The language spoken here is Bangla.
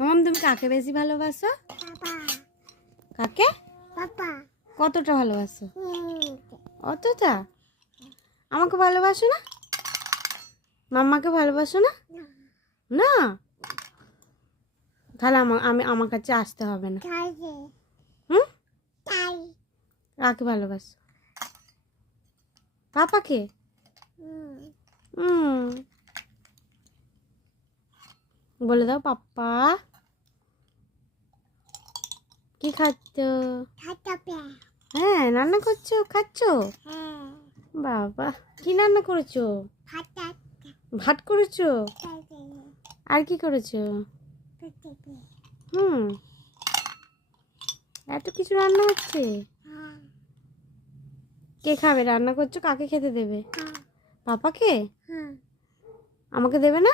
মামাম তুমি কাকে বেশি ভালোবাসো? কাকে? কতটা ভালোবাসো? অতটা? আমাকে ভালোবাসো না? মাম্মাকে ভালোবাসো না? না, তাহলে আমার কাছে আসতে হবে না। হুম, কাকে ভালোবাসো? পাপাকে? বলে দাও পাপ্পা। কি খাচ্ছ? হ্যাঁ, রান্না করছো, খাচ্ছ? বাবা, কি রান্না করেছো? ভাত করেছো? আর কি করেছো? হুম, এত কিছু রান্না হচ্ছে। কে খাবে? রান্না করছো, কাকে খেতে দেবে? পাপাকে? আমাকে দেবে না?